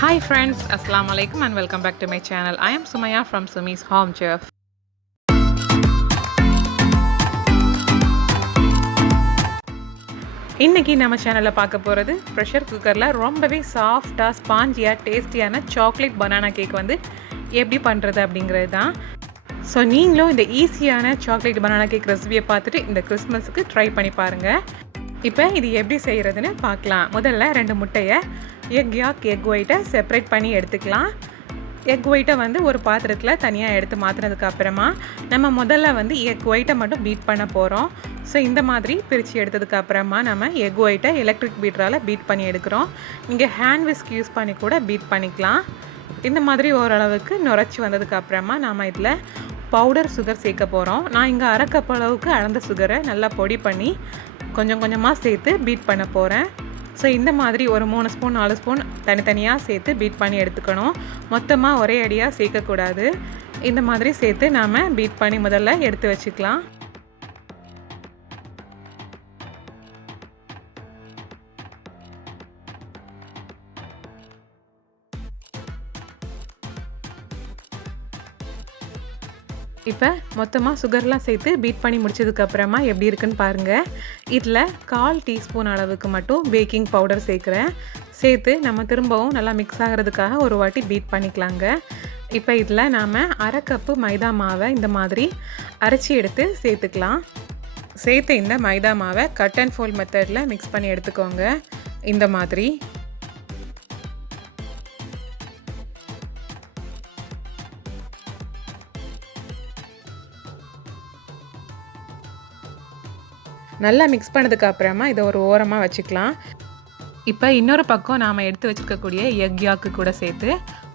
Hi friends, Assalamu alaikum and welcome back to my channel. I am Sumaya from Sumi's Home Chef. இன்னைக்கு நம்ம சேனல்ல பார்க்க போறது pressure குக்கர்ல ரொம்பவே சாஃப்ட்டா ஸ்பாஞ்சியா டேஸ்டியான சாக்லேட் பனானா கேக் வந்து எப்படி பண்றது அப்படிங்கிறது தான். ஸோ நீங்களும் இந்த ஈஸியான சாக்லேட் பனானா கேக் ரெசிபியை பார்த்துட்டு இந்த கிறிஸ்மஸுக்கு ட்ரை பண்ணி பாருங்கள். இப்போ இது எப்படி செய்கிறதுன்னு பார்க்கலாம். முதல்ல 2 முட்டையை எக் ஒயிட்டை செப்பரேட் பண்ணி எடுத்துக்கலாம். எக் ஒயிட்டை வந்து ஒரு பாத்திரத்தில் தனியாக எடுத்து மாற்றினதுக்கு அப்புறமா நம்ம முதல்ல வந்து எக் ஒயிட்டை மட்டும் பீட் பண்ண போகிறோம். ஸோ இந்த மாதிரி பிரித்து எடுத்ததுக்கு அப்புறமா நம்ம எக் ஒயிட்டை எலக்ட்ரிக் பீட்டரால் பீட் பண்ணி எடுக்கிறோம். நீங்கள் ஹேண்ட் விஸ்க் யூஸ் பண்ணி கூட பீட் பண்ணிக்கலாம். இந்த மாதிரி ஓரளவுக்கு நுரைச்சி வந்ததுக்கு அப்புறமா நம்ம இதில் பவுடர் சுகர் சேர்க்க போகிறோம். நான் இங்கே 1/2 கப் அளவுக்கு அளந்த சுகரை நல்லா பொடி பண்ணி கொஞ்சம் கொஞ்சமாக சேர்த்து பீட் பண்ண போகிறேன். ஸோ இந்த மாதிரி ஒரு 3 ஸ்பூன் 4 ஸ்பூன் தனித்தனியாக சேர்த்து பீட் பண்ணி எடுத்துக்கணும். மொத்தமாக ஒரே அடியாக சேர்க்கக்கூடாது. இந்த மாதிரி சேர்த்து நாம் பீட் பண்ணி முதல்ல எடுத்து வச்சுக்கலாம். இப்போ மொத்தமாக சுகர்லாம் சேர்த்து பீட் பண்ணி முடிச்சதுக்கப்புறமா எப்படி இருக்குன்னு பாருங்கள். இதில் 1/4 டீஸ்பூன் அளவுக்கு மட்டும் பேக்கிங் பவுடர் சேர்க்குறேன். சேர்த்து நம்ம திரும்பவும் நல்லா மிக்ஸ் ஆகிறதுக்காக ஒரு வாட்டி பீட் பண்ணிக்கலாங்க. இப்போ இதில் நாம் 1/2 கப்பு மைதா மாவை இந்த மாதிரி அரைச்சி எடுத்து சேர்த்துக்கலாம். சேர்த்து இந்த மைதா மாவை கட் அண்ட் ஃபோல்ட் மெத்தடில் மிக்ஸ் பண்ணி எடுத்துக்கோங்க. இந்த மாதிரி நல்லா மிக்ஸ் பண்ணதுக்கு அப்புறமா இதை ஒரு ஓரமாக வச்சுக்கலாம். இப்போ இன்னொரு பக்கம் நாம் எடுத்து வச்சுருக்கக்கூடிய எக் யாக்கு கூட சேர்த்து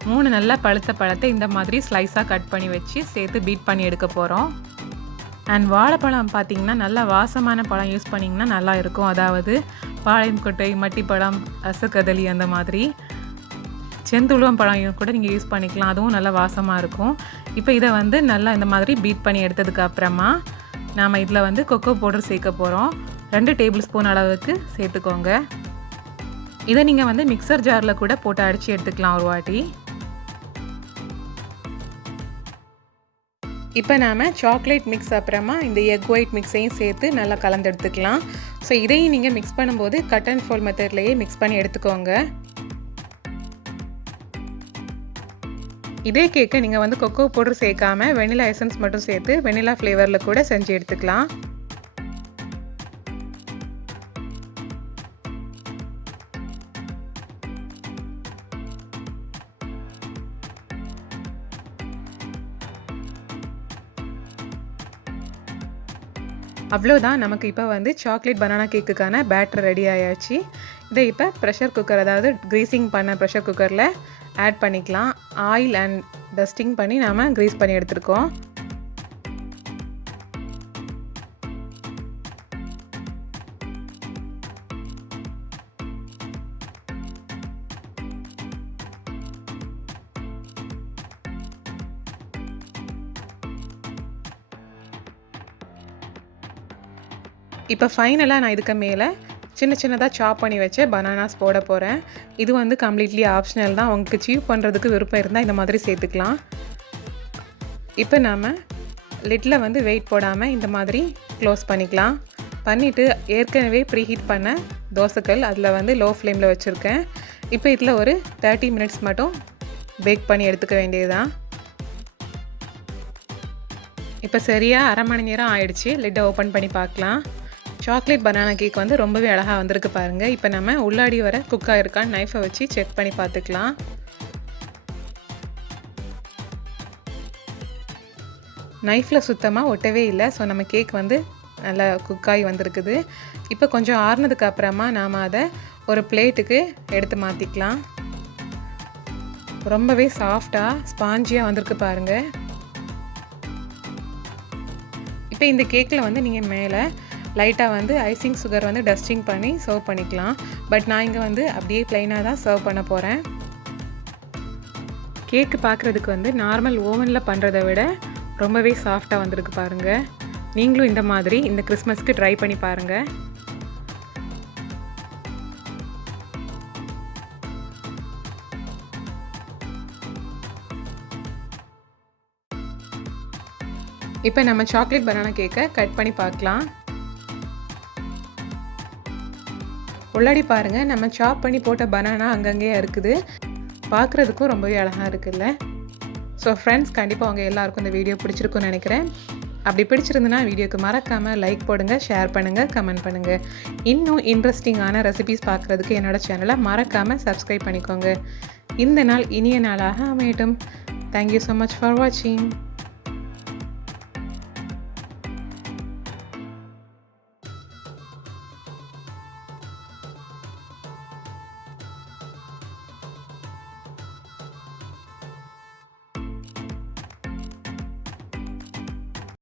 3 நல்லா பழுத்த பழத்தை இந்த மாதிரி ஸ்லைஸாக கட் பண்ணி வச்சு சேர்த்து பீட் பண்ணி எடுக்க போகிறோம். அண்ட் வாழைப்பழம் பார்த்திங்கன்னா நல்லா வாசமான பழம் யூஸ் பண்ணிங்கன்னா நல்லா இருக்கும். அதாவது பாளையங்கொட்டை, மட்டிப்பழம், ரசக்கதலி அந்த மாதிரி செந்துளுவம் பழம் கூட நீங்கள் யூஸ் பண்ணிக்கலாம். அதுவும் நல்லா வாசமாக இருக்கும். இப்போ இதை வந்து நல்லா இந்த மாதிரி பீட் பண்ணி எடுத்ததுக்கு அப்புறமா நாம் இதில் வந்து கொக்கோ பவுடர் சேர்க்க போகிறோம். 2 டேபிள் ஸ்பூன் அளவுக்கு சேர்த்துக்கோங்க. இதை நீங்கள் வந்து மிக்சர் ஜாரில் கூட போட்டு அடித்து எடுத்துக்கலாம் ஒரு வாட்டி. இப்போ நாம் சாக்லேட் மிக்ஸ் அப்புறமா இந்த எக் ஒயிட் மிக்ஸையும் சேர்த்து நல்லா கலந்து எடுத்துக்கலாம். ஸோ இதையும் நீங்கள் மிக்ஸ் பண்ணும்போது கட் அண்ட் ஃபோல்ட் மெத்தட்லேயே மிக்ஸ் பண்ணி எடுத்துக்கோங்க. இதே கேக்கை நீங்கள் வந்து கொக்கோ பவுடர் சேர்க்காம வெனிலா எசன்ஸ் மட்டும் சேர்த்து வெனிலா ஃப்ளேவரில் கூட செஞ்சு எடுத்துக்கலாம். அவ்வளோதான், நமக்கு இப்போ வந்து சாக்லேட் பனானா கேக்குக்கான பேட்டர் ரெடி ஆயாச்சு. இதை இப்போ ப்ரெஷர் குக்கர், அதாவது க்ரீஸிங் பண்ண ப்ரெஷர் குக்கரில் ஆட் பண்ணிக்கலாம். ஆயில் அண்ட் டஸ்டிங் பண்ணி நாம் க்ரீஸ் பண்ணி எடுத்துருக்கோம். இப்போ ஃபைனலாக நான் இதுக்கு மேலே சின்னதாக சாப் பண்ணி வச்சு பனானாஸ் போட போகிறேன். இது வந்து கம்ப்ளீட்லி ஆப்ஷனல் தான். உங்களுக்கு சீவ் பண்ணுறதுக்கு விருப்பம் இருந்தால் இந்த மாதிரி சேர்த்துக்கலாம். இப்போ நாம் லிட்டில் வந்து வெயிட் போடாமல் இந்த மாதிரி க்ளோஸ் பண்ணிக்கலாம். பண்ணிவிட்டு ஏற்கனவே ப்ரீஹீட் பண்ண தோசைக்கல் அதில் வந்து லோ ஃப்ளேமில் வச்சுருக்கேன். இப்போ இதில் ஒரு 30 மினிட்ஸ் மட்டும் பேக் பண்ணி எடுத்துக்க வேண்டியதுதான். இப்போ சரியாக 1/2 மணி நேரம் ஆயிடுச்சு. லிட்டை ஓப்பன் பண்ணி பார்க்கலாம். சாக்லேட் பனானா கேக் வந்து ரொம்பவே அழகாக வந்திருக்கு பாருங்கள். இப்போ நம்ம உள்ளாடி வர குக் ஆகிருக்கான்னு நைஃபை வச்சு செக் பண்ணி பார்த்துக்கலாம். நைஃப்பில் சுத்தமாக ஒட்டவே இல்லை. ஸோ நம்ம கேக் வந்து நல்லா குக்காகி வந்திருக்குது. இப்போ கொஞ்சம் ஆறுனதுக்கு அப்புறமா நாம் அதை ஒரு பிளேட்டுக்கு எடுத்து மாற்றிக்கலாம். ரொம்பவே சாஃப்டாக ஸ்பாஞ்சியாக வந்திருக்கு பாருங்கள். இப்போ இந்த கேக்கில் வந்து நீங்கள் மேலே லைட்டாக வந்து ஐசிங் சுகர் வந்து டஸ்டிங் பண்ணி சர்வ் பண்ணிக்கலாம். பட் நான் இங்கே வந்து அப்படியே ப்ளைனாக தான் சர்வ் பண்ண போகிறேன். கேக்கு பார்க்குறதுக்கு வந்து நார்மல் ஓவனில் பண்ணுறதை விட ரொம்பவே சாஃப்டாக வந்திருக்கு பாருங்கள். நீங்களும் இந்த மாதிரி இந்த கிறிஸ்மஸ்க்கு ட்ரை பண்ணி பாருங்கள். இப்போ நம்ம சாக்லேட் பனானா கேக்கை கட் பண்ணி பார்க்கலாம். உள்ளாடி பாருங்கள், நம்ம சாப் பண்ணி போட்ட பனானா அங்கங்கேயே இருக்குது. பார்க்குறதுக்கும் ரொம்பவே அழகாக இருக்குல்ல. ஸோ ஃப்ரெண்ட்ஸ், கண்டிப்பாக அவங்க எல்லாருக்கும் இந்த வீடியோ பிடிச்சிருக்குன்னு நினைக்கிறேன். அப்படி பிடிச்சிருந்துன்னா வீடியோக்கு மறக்காமல் லைக் போடுங்க, ஷேர் பண்ணுங்கள், கமெண்ட் பண்ணுங்கள். இன்னும் இன்ட்ரெஸ்டிங்கான ரெசிபீஸ் பார்க்குறதுக்கு என்னோடய சேனலை மறக்காமல் சப்ஸ்கிரைப் பண்ணிக்கோங்க. இந்த நாள் இனிய நாளாக அமையட்டும். தேங்க்யூ ஸோ மச் ஃபார் வாட்சிங்.